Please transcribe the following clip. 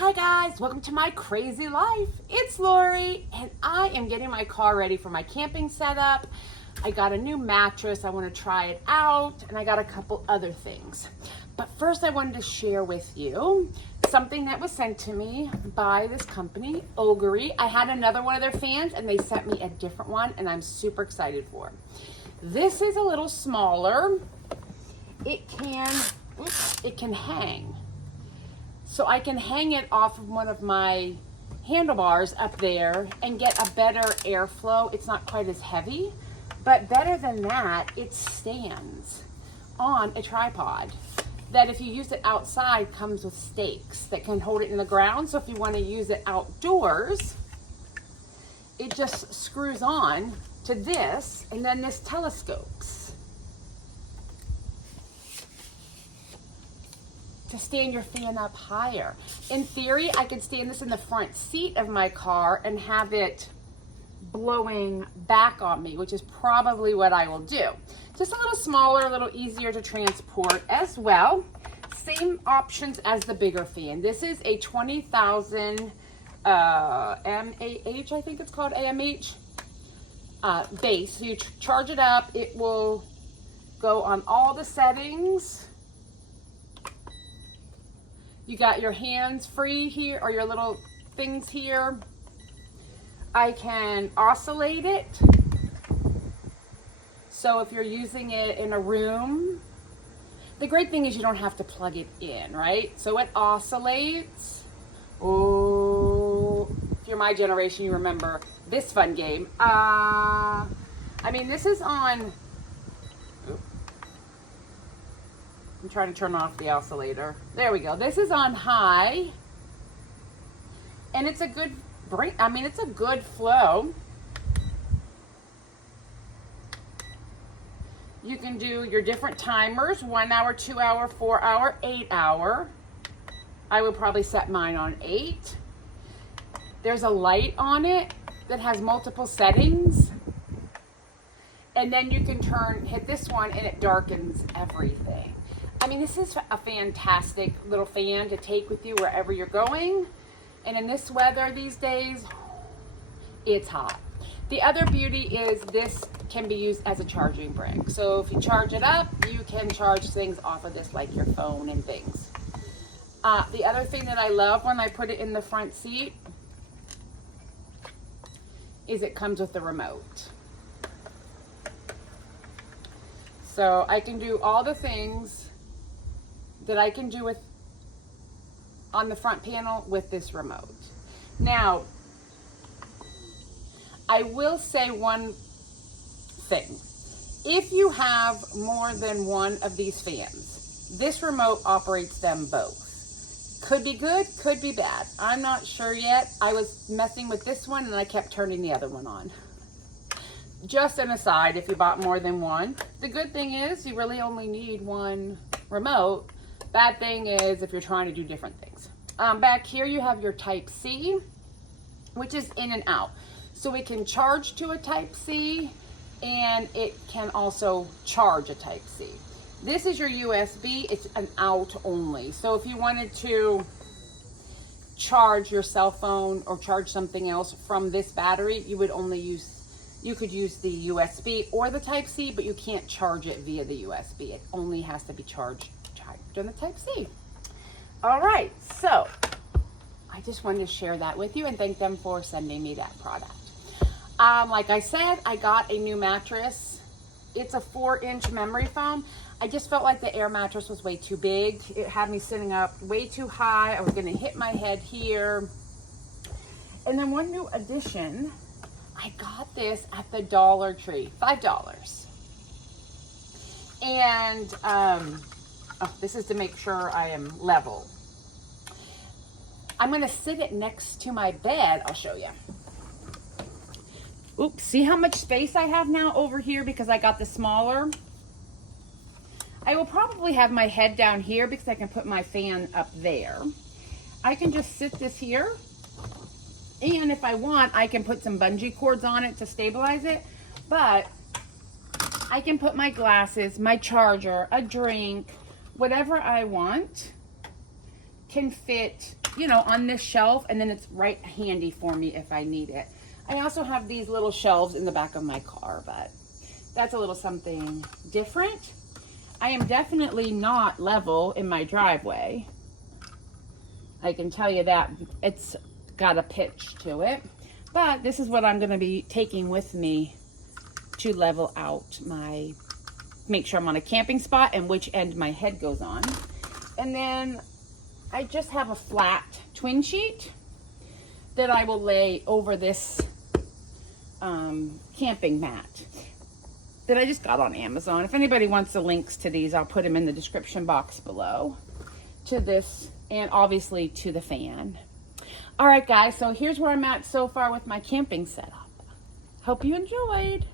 Hi guys, welcome to my crazy life. It's Lori and I am getting my car ready for my camping setup. I got a new mattress, I want to try it out, and I got a couple other things. But first I wanted to share with you something that was sent to me by this company, Ogory. I had another one of their fans and they sent me a different one and I'm super excited for it. This is a little smaller. It can hang. So I can hang it off of one of my handlebars up there and get a better airflow. It's not quite as heavy, but better than that, it stands on a tripod that if you use it outside comes with stakes that can hold it in the ground. So if you want to use it outdoors, it just screws on to this and then this telescopes to stand your fan up higher. In theory, I could stand this in the front seat of my car and have it blowing back on me, which is probably what I will do. Just a little smaller, a little easier to transport as well. Same options as the bigger fan. This is a 20,000 MAH, I think it's called AMH base. So you charge it up, it will go on all the settings. You got your hands free here, or your little things here. I can oscillate it. So if you're using it in a room, the great thing is you don't have to plug it in, right? So it oscillates. Oh, if you're my generation, you remember this fun game. I mean, this is on, I'm trying to turn off the oscillator. There we go. This is on high. And it's a good it's a good flow. You can do your different timers, 1 hour, 2 hour, 4 hour, 8 hour. I would probably set mine on 8. There's a light on it that has multiple settings. And then you can hit this one and it darkens everything. I mean, this is a fantastic little fan to take with you wherever you're going. And in this weather these days, it's hot. The other beauty is this can be used as a charging brick. So if you charge it up, you can charge things off of this, like your phone and things. The other thing that I love when I put it in the front seat is it comes with the remote. So I can do all the things that I can do on the front panel with this remote. Now, I will say one thing. If you have more than one of these fans, this remote operates them both. Could be good, could be bad. I'm not sure yet. I was messing with this one and I kept turning the other one on. Just an aside, if you bought more than one, the good thing is you really only need one remote. Bad thing is if you're trying to do different things. Back here you have your Type C, which is in and out. So it can charge to a Type C and it can also charge a Type C. This is your USB, it's an out only. So if you wanted to charge your cell phone or charge something else from this battery, you could use the USB or the Type C, but you can't charge it via the USB. It only has to be charged on the Type C. All right, so I just wanted to share that with you and thank them for sending me that product. Like I said, I got a new mattress. It's a 4-inch memory foam. I just felt like the air mattress was way too big. It had me sitting up way too high. I was gonna hit my head here. And then one new addition, I got this at the Dollar Tree, $5. And this is to make sure I am level. I'm gonna sit it next to my bed. I'll show you. Oops, see how much space I have now over here because I got the smaller? I will probably have my head down here because I can put my fan up there. I can just sit this here. And if I want, I can put some bungee cords on it to stabilize it. But I can put my glasses, my charger, a drink, whatever I want can fit you know, on this shelf, and then it's right handy for me if I need it. I also have these little shelves in the back of my car, but that's a little something different. I am definitely not level in my driveway. I can tell you that. It's got a pitch to it. But this is what I'm going to be taking with me to level out my, make sure I'm on a camping spot and which end my head goes on. And then I just have a flat twin sheet that I will lay over this camping mat that I just got on Amazon. If anybody wants the links to these, I'll put them in the description box below, to this and obviously to the fan. All right, guys, so here's where I'm at so far with my camping setup. Hope you enjoyed.